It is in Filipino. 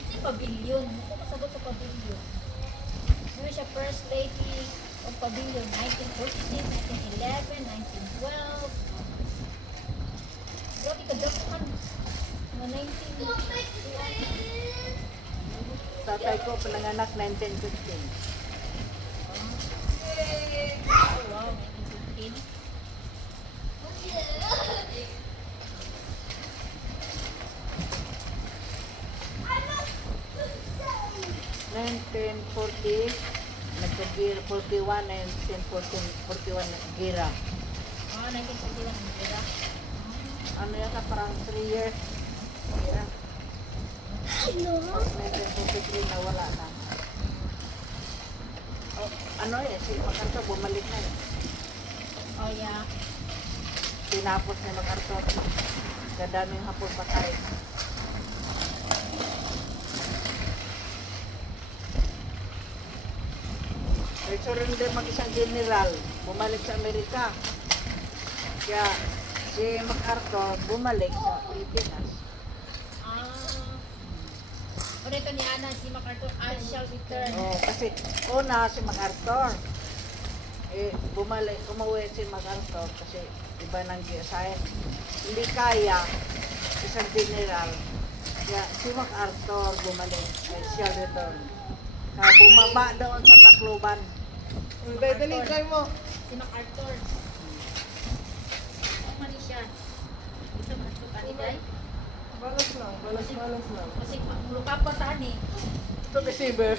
Kasi pavilion. Ako kasabot sa pavilion. Ano siya, First Lady of Pavilion, 1946, 1911, 1912. Grabe ka dapat. Mga 19... Tatay ko pinanganak 1915. Oh, wow, 1915. 1940, nagka-gira, 41, 1941, gira. Oh, 1941 ang gira. Ano yata, parang 3 years. Gira. Tapos 1943, nawala na. Oh, ano eh, si MacArthur bumalik na eh. Oh, yeah. Tinapos ni MacArthur. Kadaming hapon patay. Eh, surrender mag-isang general, bumalik sa Amerika. Kaya si MacArthur bumalik sa Pilipinas. Ah. O dito ni Ana, si MacArthur, I shall return. Oh, kasi una si MacArthur. Eh, umuwi si MacArthur kasi iba nang giasahin. Hindi kaya, isang general. Kaya si MacArthur bumalik, I shall return. Kaya bumaba doon sa Tacloban. Dali, try mo. Si MacArthur. Ano man siya? Ito man ito kaniday. Balas lang, balas lang. Kasi mulukap pa tani. Ito kasi ba?